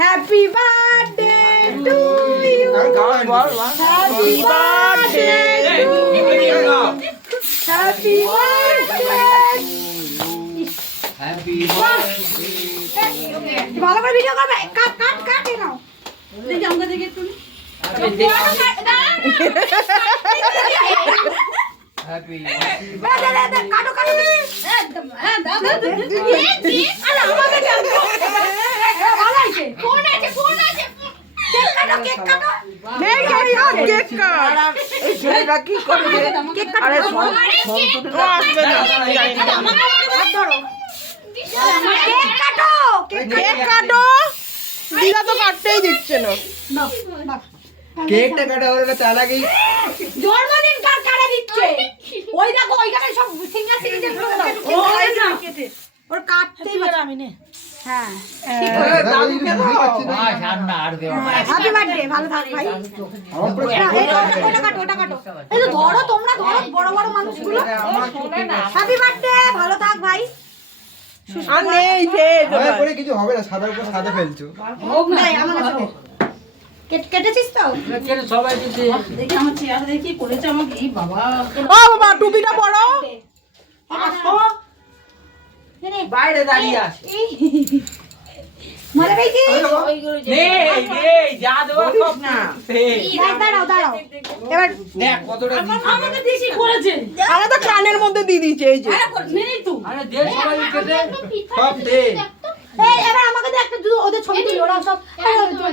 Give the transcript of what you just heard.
Happy birthday to you, happy birthday, happy birthday. ভালো করে video করবে, কাট কাট কাট নাও, দেখি আমাকে দেখি একটু। কাটো কাটো একদম, হ্যাঁ দাদা ভালো আছে, ফোন আছে ফোন আছে, কেক কাটো কেক কাটো, নেই কেক কাট। এই ছেলেটা কি করবে? কেক কাটো, আরে সন্তুটা তো আসবে না, জানি না। হাত ধরো, কেক কাটো কেক কাটো। দিদা তো কাটতেই দিচ্ছে না। নাও বাহ, কেকটা কাটা হলো না, তার আগেই জন্মদিন কার কারে দিচ্ছে? ওই দেখো ওইখানে সব সিঙ্গার সিঙ্গার গুলো দাও, ওর কাটতেই পারে আমি নে। হ্যাঁ দাদুকে দাও। হ্যাপি বার্থডে, ভালো থাক ভাই। ওটা কাটো ওটা কাটো, এই তো ধরো তোমরা, ধরো বড় বড় মানুষগুলো। হ্যাপি বার্থডে, ভালো থাক ভাই। আর নেই যে দয়া করে কিছু হবে না, সাদার উপর সাদা ফেলছো। নাই আমার কাছে কেটেছিস তো? সবাই দিতে দেখি আমার চেয়ার দেখি করেছে আমাকে, এই বাবা ও বাবা টুপিটা পরো। বাইরে দাঁড়িয়ে আছে। মজা পেয়েছি? নেই নেই যা দেওয়ার সব না দাঁড়াও দাঁড়াও, এবার দেখ কতটা আমাকে বেশি করেছে। আমার তো কানের মধ্যে দিয়ে দিয়েছে এই যে। নেই তো, আরে দে সবাই কেটে সব দে এই এবার আমাকে দে একটা, ওদের ছবি তুলি, ওরা সব